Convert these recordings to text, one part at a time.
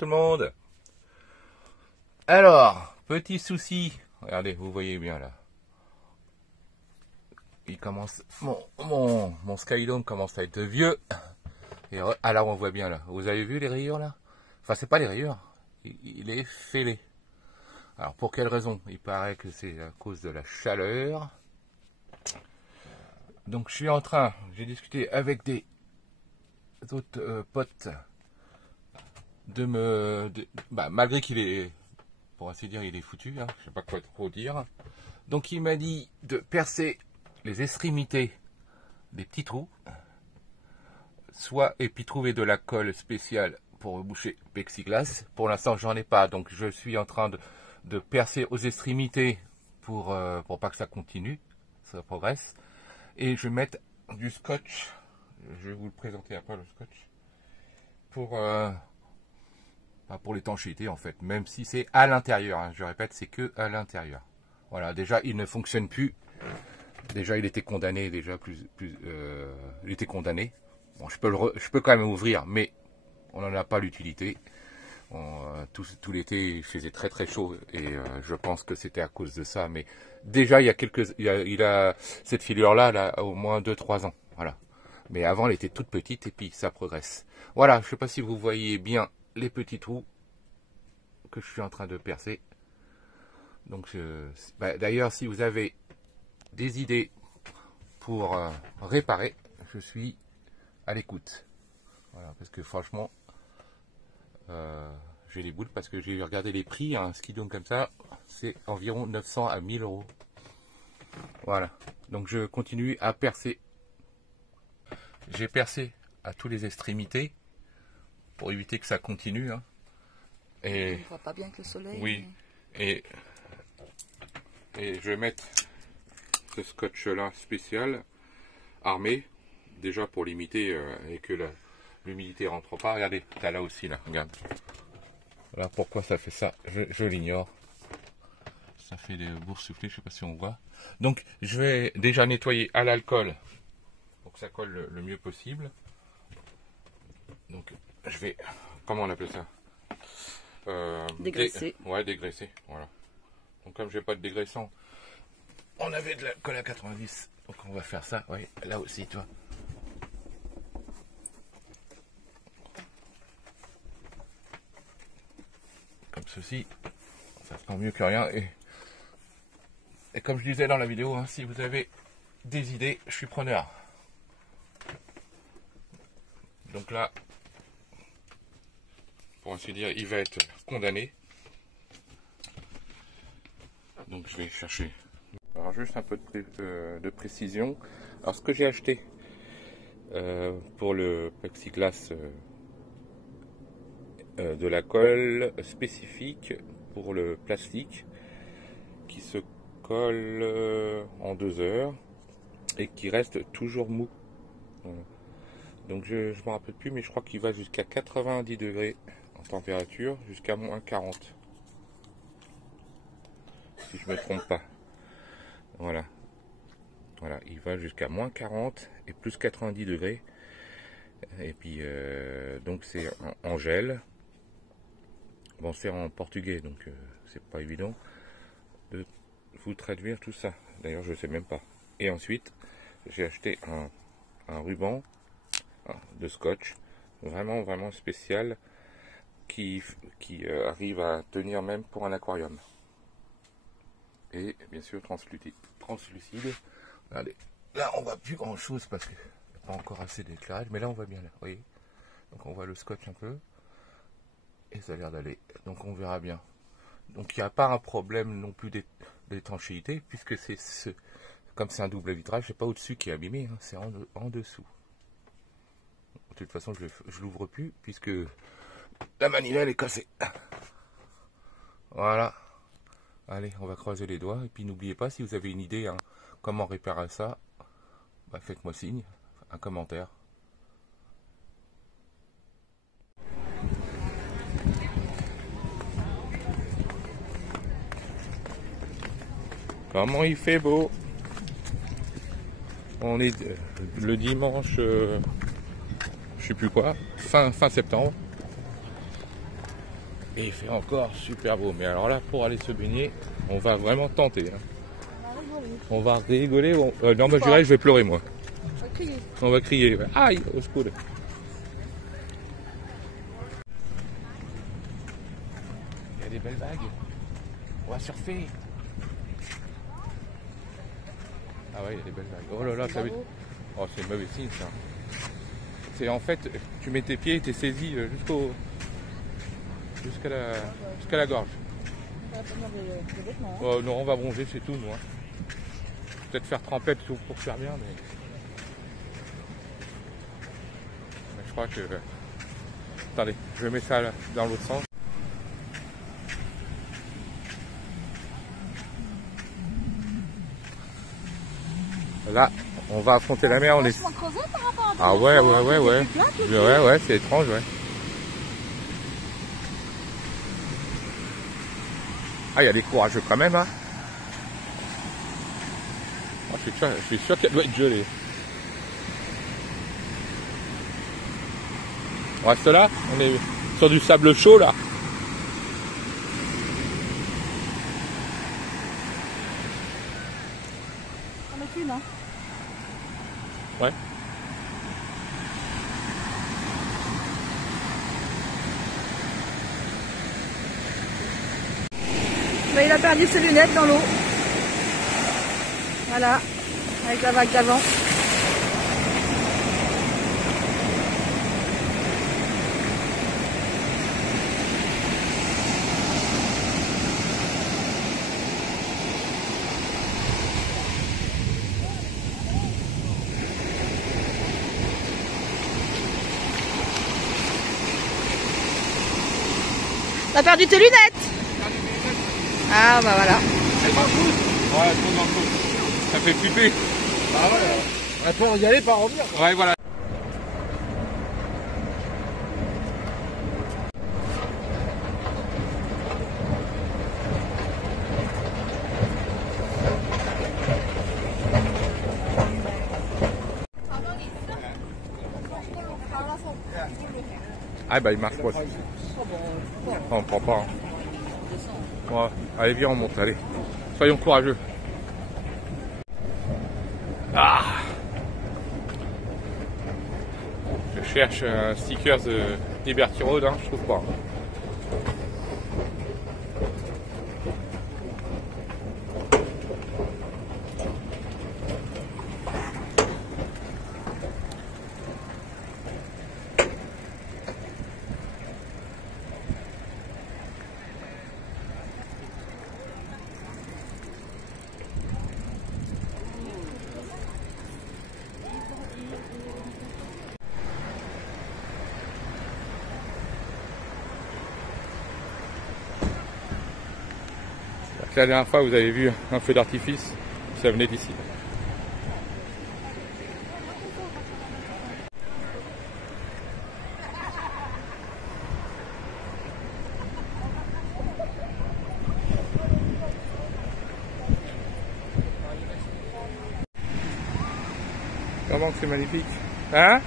tout le monde. Alors, petit souci. Regardez, vous voyez bien là. Il commence, mon Skydome commence à être vieux. Et alors on voit bien là. Vous avez vu les rayures là? Enfin, c'est pas les rayures. Il est fêlé. Alors pour quelle raison? Il paraît que c'est à cause de la chaleur. Donc je suis en train, j'ai discuté avec des autres potes malgré qu'il est, pour ainsi dire, il est foutu, hein, je sais pas quoi trop dire. Donc il m'a dit de percer les extrémités des petits trous, et puis trouver de la colle spéciale pour boucher plexiglas. Pour l'instant j'en ai pas, donc je suis en train de percer aux extrémités pour pas que ça continue, ça progresse. Et je vais mettre du scotch, je vais vous le présenter après le scotch, pour l'étanchéité en fait, même si c'est à l'intérieur, hein, je répète, c'est que à l'intérieur. Voilà, déjà il ne fonctionne plus, déjà il était condamné, il était condamné. Bon, je peux quand même ouvrir, mais on n'en a pas l'utilité. Tout l'été il faisait très très chaud et je pense que c'était à cause de ça, mais déjà il a cette filure là au moins 2-3 ans, voilà. Mais avant elle était toute petite et puis ça progresse. Voilà, je sais pas si vous voyez bien les petits trous que je suis en train de percer. Donc d'ailleurs si vous avez des idées pour réparer, je suis à l'écoute. Voilà, parce que franchement j'ai les boules, parce que j'ai regardé les prix, un Skydome comme ça, c'est environ 900 à 1000 euros. Voilà, donc je continue à percer. J'ai percé à toutes les extrémités pour éviter que ça continue. Hein. Et on voit pas bien que le soleil. Oui, mais... et je vais mettre ce scotch là spécial armé, déjà pour limiter et que l'humidité rentre pas. Regardez, t'as là aussi là, regarde. Voilà pourquoi ça fait ça, je l'ignore. Ça fait des boursouflés, je sais pas si on voit. Donc je vais déjà nettoyer à l'alcool pour que ça colle le mieux possible. Donc je vais, comment on appelle ça, dégraisser. Ouais, dégraisser, voilà. Donc comme j'ai pas de dégraissant, on avait de l'alcool à 90, donc on va faire ça, oui, là aussi, toi. Comme ceci, ça se sent mieux que rien. Et comme je disais dans la vidéo, hein, si vous avez des idées, je suis preneur. Donc là, pour ainsi dire, il va être condamné. Donc je vais chercher. Alors juste un peu de précision. Alors ce que j'ai acheté pour le plexiglas, de la colle spécifique pour le plastique qui se colle en 2 heures et qui reste toujours mou. Voilà. Donc je ne me rappelle plus, mais je crois qu'il va jusqu'à 90 degrés en température, jusqu'à moins 40, si je ne me trompe pas. Voilà, voilà, il va jusqu'à moins 40 et plus 90 degrés. Et puis donc c'est en gel. Bon, c'est en portugais, donc c'est pas évident de vous traduire tout ça. D'ailleurs, je sais même pas. Et ensuite, j'ai acheté un ruban de scotch, vraiment spécial, qui arrive à tenir même pour un aquarium. Et bien sûr translucide. Allez, là on voit plus grand chose parce que n'y a pas encore assez d'éclairage, mais là on voit bien là, vous voyez. Donc on voit le scotch un peu. Et ça a l'air d'aller, donc on verra bien. Donc il n'y a pas un problème non plus d'étanchéité, puisque comme c'est un double vitrage, c'est pas au-dessus qui est abîmé, hein, c'est en dessous. De toute façon, je l'ouvre plus, puisque la manivelle est cassée. Voilà. Allez, on va croiser les doigts, et puis n'oubliez pas, si vous avez une idée, hein, comment réparer ça, bah, faites-moi signe, un commentaire. Comment il fait beau. On est le dimanche, je sais plus quoi, fin septembre. Et il fait encore super beau. Mais alors là, pour aller se baigner, on va vraiment tenter. Hein. On va rigoler. Non, moi je vais pleurer moi. On va crier. On va crier. Ouais. Aïe, au secours. Il y a des belles vagues. On va surfer. Ah ouais, il y a des belles vagues. Oh là là, ça veut... Oh, c'est mauvais signe ça. C'est en fait, tu mets tes pieds et t'es saisi jusqu'à la gorge. On va prendre des vêtements. Hein. Oh, non, on va bronzer, c'est tout, nous. Hein. Peut-être faire trempette pour faire bien, mais je crois que... Attendez, je vais mettre ça là, dans l'autre sens. Là, on va affronter la mer. On est... Ah ouais, ouais, c'est étrange, ouais. Ah, il y a des courageux quand même, hein. Oh, je suis sûr qu'elle doit être gelée. On reste là, on est sur du sable chaud là. On est qu'une, hein. Ouais. Mais il a perdu ses lunettes dans l'eau. Voilà, avec la vague d'avant. T'as perdu tes lunettes? Ah bah voilà. Elle va ouais, elle tombe dans le coup. Ça fait flipper. Ah ouais, on a peur d'y aller, pas revenir. Ouais, voilà. Ah bah il marche pas. On prend pas. Hein. Ouais. Allez viens on monte, allez. Soyons courageux. Ah, je cherche un sticker de Liberty Road, hein, je trouve pas. La dernière fois, vous avez vu un feu d'artifice, ça venait d'ici. Comment que c'est magnifique, hein?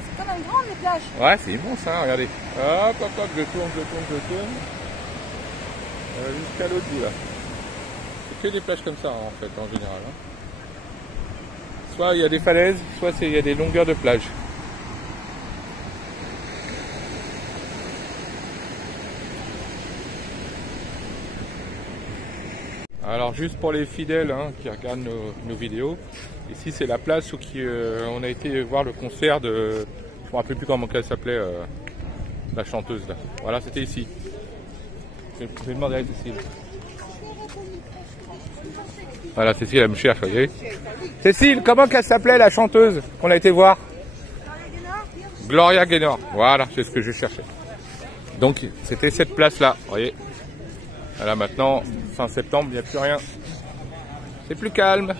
C'est quand même grand les plages. Ouais, c'est immense, hein, regardez. Hop, hop, hop, je tourne. Jusqu'à l'autre bout, là. C'est que des plages comme ça, en fait, en général. Hein. Soit il y a des falaises, soit il y a des longueurs de plage. Alors, juste pour les fidèles hein, qui regardent nos vidéos, ici c'est la place où on a été voir le concert de... Je ne me rappelle plus comment elle s'appelait, la chanteuse là. Voilà, c'était ici. Je vais demander à Cécile. Voilà, Cécile, elle me cherche, vous voyez. Cécile, comment qu'elle s'appelait la chanteuse qu'on a été voir? Gloria Gaynor. Voilà, c'est ce que je cherchais. Donc, c'était cette place-là, vous voyez. Voilà, maintenant, fin septembre, il n'y a plus rien. C'est plus calme.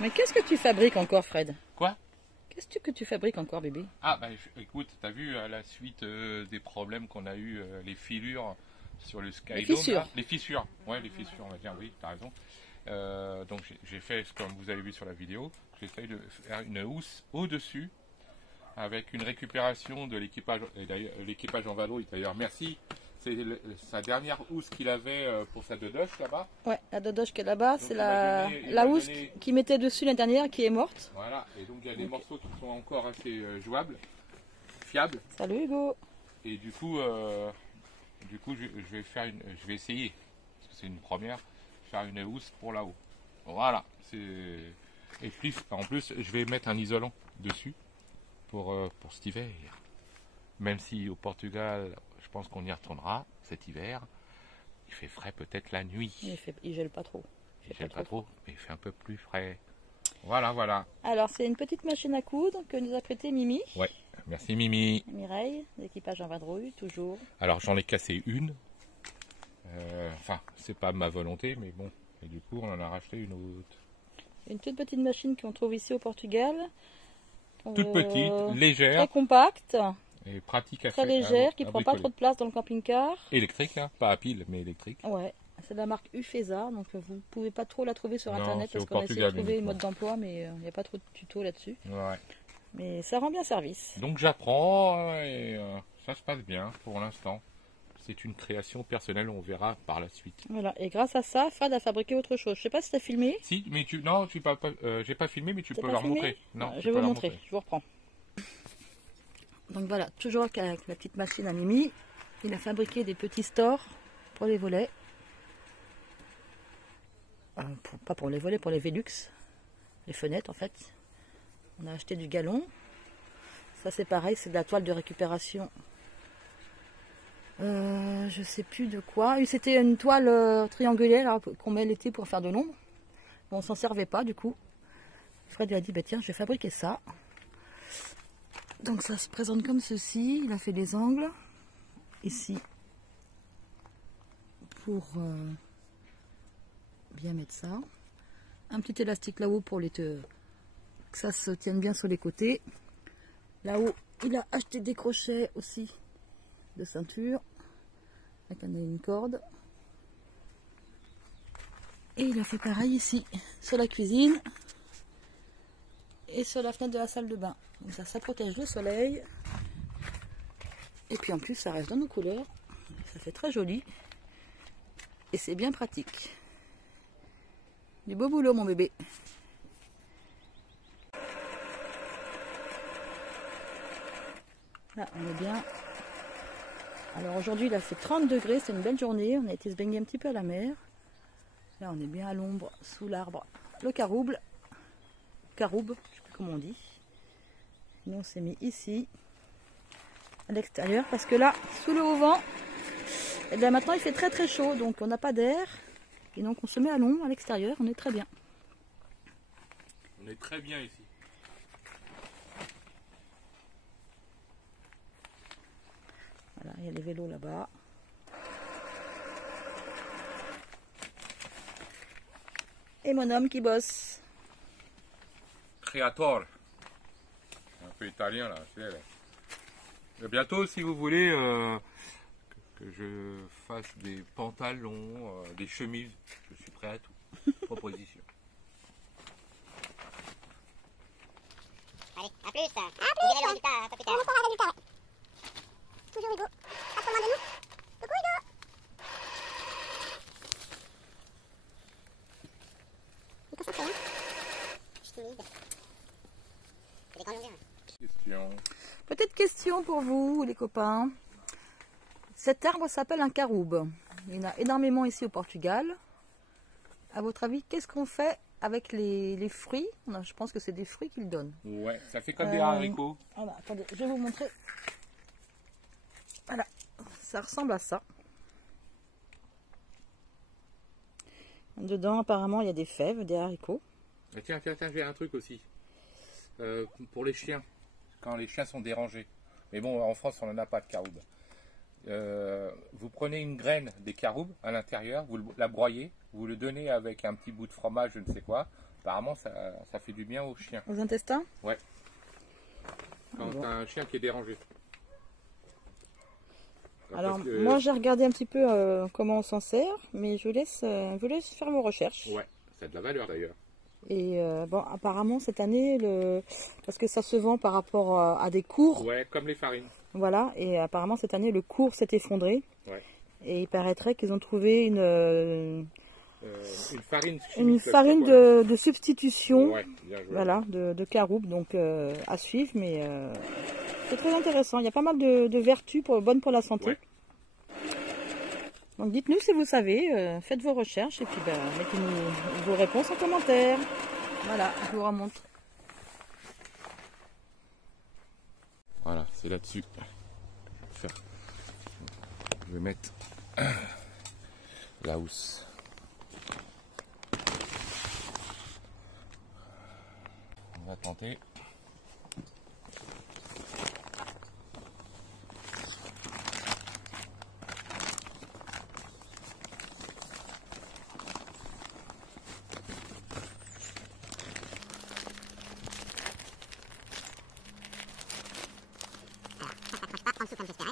Mais qu'est-ce que tu fabriques encore, Fred? Quoi? Qu'est-ce que tu fabriques encore, bébé? Ah, bah écoute, t'as vu à la suite des problèmes qu'on a eu, les filures sur le Skydome. Les fissures. Là, les fissures. Ouais, les fissures, on va dire, oui, t'as raison. Donc j'ai fait, comme vous avez vu sur la vidéo, j'essaye de faire une housse au-dessus avec une récupération de l'équipage, et d'ailleurs, l'équipage en vadrouille. D'ailleurs, merci. C'est sa dernière housse qu'il avait pour sa dodoche là-bas. Ouais, la dodoche qui est là-bas, c'est il m'a la housse donné- qui mettait dessus l'année dernière qui est morte. Voilà, et donc il y a des morceaux qui sont encore assez jouables, fiables. Salut Hugo. Et du coup, je vais essayer, parce que c'est une première, faire une housse pour là-haut. Voilà. Et puis, en plus, je vais mettre un isolant dessus pour cet hiver. Même si au Portugal, je pense qu'on y retournera cet hiver. Il fait frais peut-être la nuit. Il gèle pas trop. Il gèle pas trop, mais il fait un peu plus frais. Voilà, voilà. Alors c'est une petite machine à coudre que nous a prêté Mimi. Ouais, merci Mimi. Mireille, l'équipage en vadrouille, toujours. Alors j'en ai cassé une. Enfin, c'est pas ma volonté, mais bon. Et du coup, on en a racheté une autre. Une toute petite machine qu'on trouve ici au Portugal. Toute petite, légère. Très compacte. Et pratique à Très faire. légère, qui prend pas trop de place dans le camping-car. Électrique, hein, pas à pile, mais électrique. Ouais, c'est de la marque Ufesa, donc vous pouvez pas trop la trouver sur Non, internet c'est parce au qu'on essaie de Portugal trouver le uniquement. mode d'emploi, mais il n'y a pas trop de tutos là-dessus. Ouais. Mais ça rend bien service. Donc j'apprends et ça se passe bien pour l'instant. C'est une création personnelle, on verra par la suite. Voilà, et grâce à ça, Fad a fabriqué autre chose. Je sais pas si tu as filmé. Si, mais j'ai pas filmé, mais tu peux pas leur filmé montrer. Non, Je tu vais peux vous leur montrer, je vous reprends. Donc voilà, toujours avec la petite machine à Mimi, il a fabriqué des petits stores pour les volets. Pas pour les volets, pour les Velux, les fenêtres en fait. On a acheté du galon. Ça c'est pareil, c'est de la toile de récupération. Je sais plus de quoi. C'était une toile triangulaire qu'on met l'été pour faire de l'ombre. Bon, on s'en servait pas du coup. Fred lui a dit, bah, tiens, je vais fabriquer ça. Donc ça se présente comme ceci. Il a fait des angles ici pour bien mettre ça. Un petit élastique là-haut pour que ça se tienne bien sur les côtés. Là-haut, il a acheté des crochets aussi de ceinture avec une corde. Et il a fait pareil ici sur la cuisine et sur la fenêtre de la salle de bain. Donc ça protège le soleil. Et puis en plus ça reste dans nos couleurs. Ça fait très joli. Et c'est bien pratique. Du beau boulot mon bébé. Là on est bien. Alors aujourd'hui il a fait 30 degrés, c'est une belle journée. On a été se baigner un petit peu à la mer. Là on est bien à l'ombre, sous l'arbre. Le caroube, je ne sais plus comment on dit. Nous on s'est mis ici, à l'extérieur, parce que là, sous le haut vent, et bien maintenant il fait très très chaud, donc on n'a pas d'air. Et donc on se met à l'ombre, à l'extérieur, on est très bien. On est très bien ici. Voilà, il y a les vélos là-bas. Et mon homme qui bosse. Creator. C'est un peu italien là. Et bientôt, si vous voulez que je fasse des pantalons, des chemises, je suis prêt à tout. Proposition. Allez, à plus. Vous verrez le résultat un peu plus tard. On verra le résultat. Toujours Hugo. Pas trop loin de nous. Coucou Hugo. Il est concentré, hein. Je suis timide. C'est des grandes longueurs. Question. Petite question pour vous, les copains. Cet arbre s'appelle un caroube. Il y en a énormément ici au Portugal. À votre avis, qu'est-ce qu'on fait avec les fruits? Je pense que c'est des fruits qu'ils donnent. Ouais, ça fait comme des haricots. Voilà, attendez, je vais vous montrer. Voilà, ça ressemble à ça. Dedans, apparemment, il y a des fèves, des haricots. Mais tiens, j'ai un truc aussi. Pour les chiens, quand les chiens sont dérangés. Mais bon, en France, on n'en a pas de caroube. Vous prenez une graine des caroubes à l'intérieur, vous la broyez, vous le donnez avec un petit bout de fromage, je ne sais quoi. Apparemment, ça fait du bien aux chiens. Aux intestins? Ouais. Quand Bon. t'as un chien qui est dérangé. Alors, Parce que- moi, j'ai regardé un petit peu comment on s'en sert, mais je vous laisse faire vos recherches. Ouais, ça a de la valeur d'ailleurs. Et bon, apparemment cette année, parce que ça se vend par rapport à des cours, Ouais, comme les farines. voilà, et apparemment cette année le cours s'est effondré. Ouais. Et il paraîtrait qu'ils ont trouvé Une farine une chimique, farine de substitution, Ouais, bien joué. voilà, de caroube, donc à suivre, mais c'est très intéressant. Il y a pas mal de vertus bonnes pour la santé. Ouais. Donc dites-nous si vous savez, faites vos recherches et puis mettez-nous vos réponses en commentaire. Voilà, je vous remonte. Voilà, c'est là-dessus. Je vais mettre la housse. On va tenter. En dessous comme j'espérais.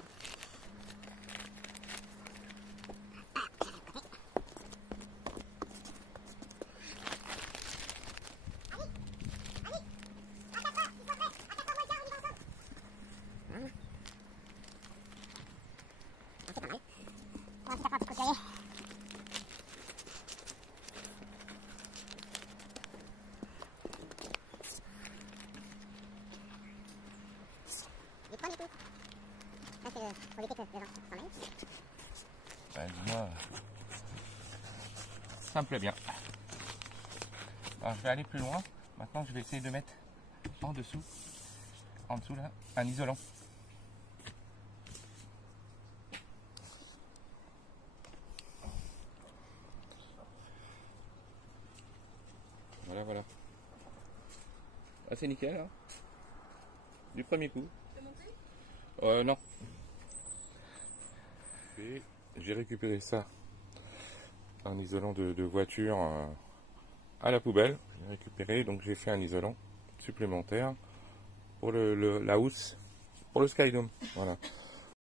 Les premiers coups. Là, c'est pour éviter que les gens s'en mêlent. Ben, dis-moi, ça me plaît bien. Alors, je vais aller plus loin. Maintenant, je vais essayer de mettre en dessous là, un isolant. Voilà, voilà. Ah, c'est nickel, hein. Du premier coup. Non. Et j'ai récupéré ça, un isolant de voiture à la poubelle. J'ai récupéré, donc j'ai fait un isolant supplémentaire pour la housse, pour le Skydome. Voilà.